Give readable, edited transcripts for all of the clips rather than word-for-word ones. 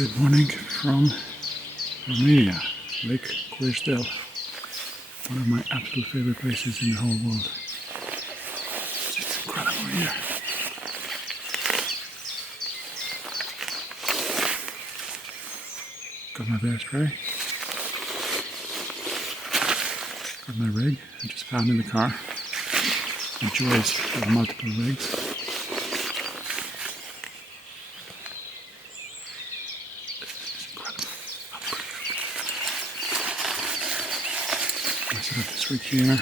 Good morning from Romania, Lake Cuejdel, one of my absolute favorite places in the whole world. It's incredible here. Got my bear spray. Got my rig I just found in the car. The joys of multiple rigs. I set up this rig here,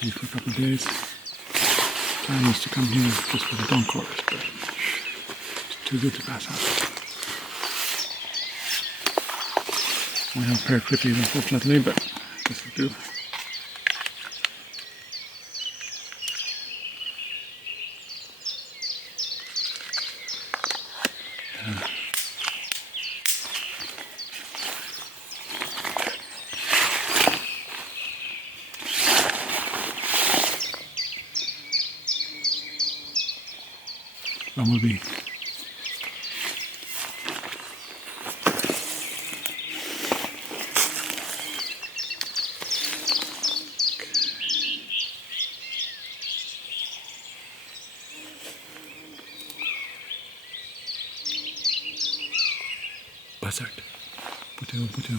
maybe for a couple of days. Plan was to come here just for the dawn chorus, but it's too good to pass up. I have a pair of clippies unfortunately, but this will do. Bumblebee. Buzzard. Buto, buto.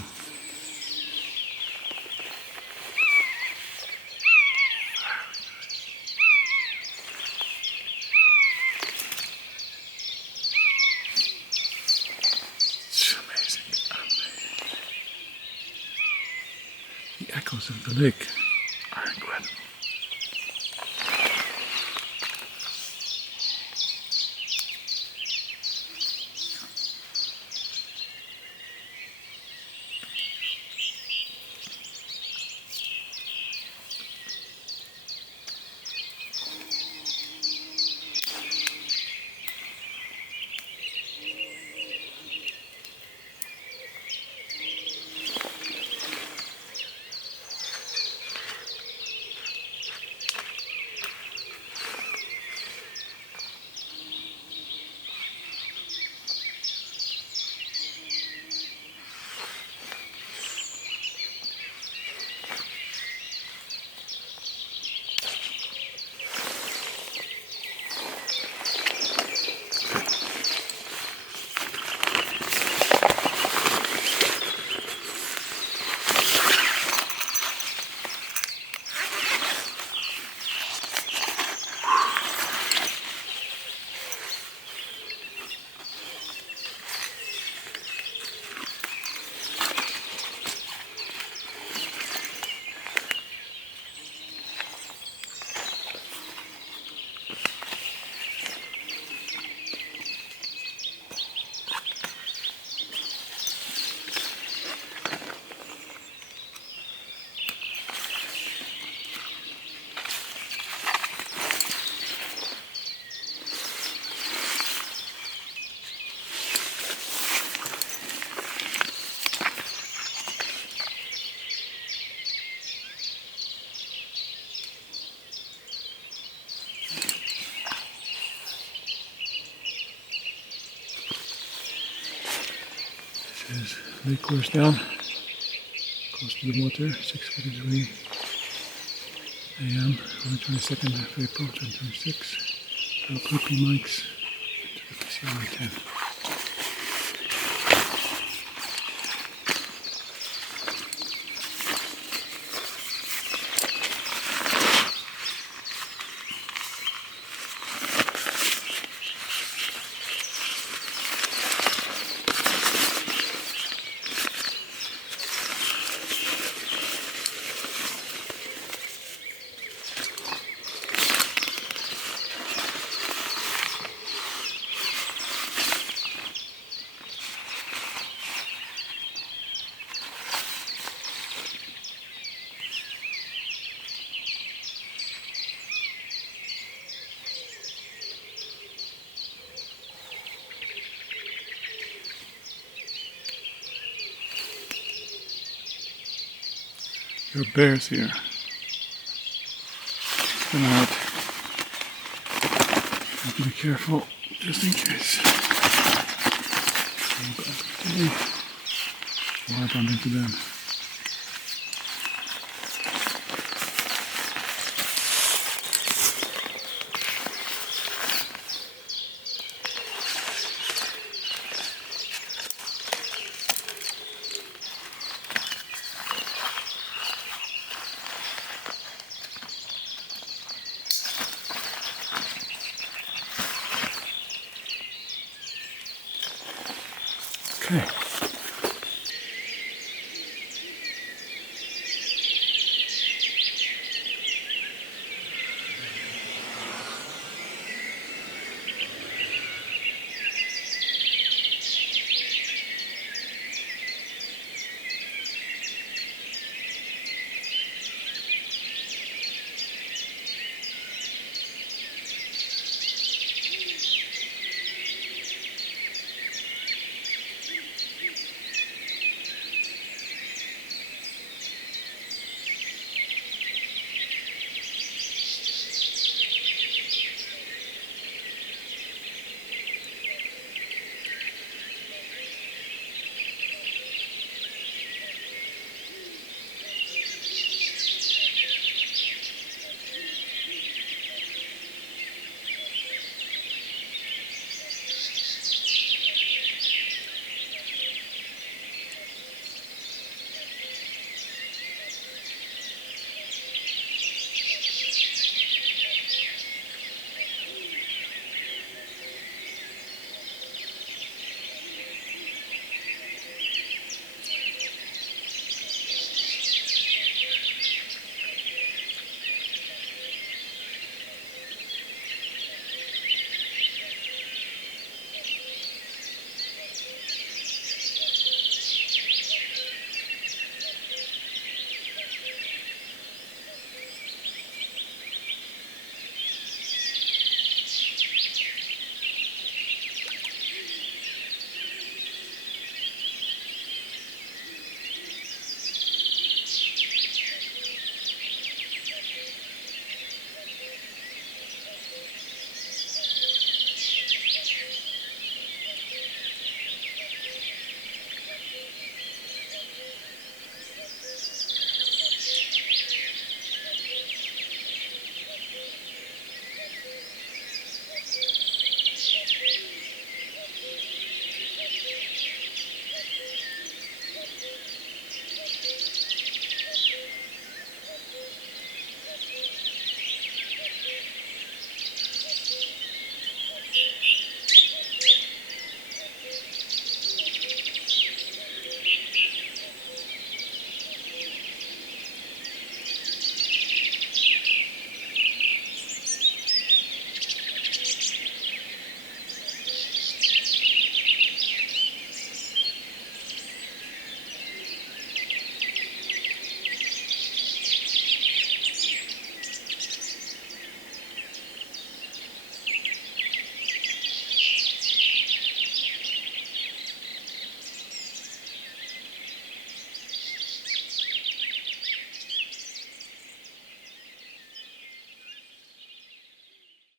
The echoes of the lake are incredible. This is Lake Cuejdel, close to the water, 6:43 a.m. on the 22nd of April 2026. Got clippy mics to the PCI 10. There are bears here. Keep them out. Have to be careful, just in case. Why bump into them? Okay.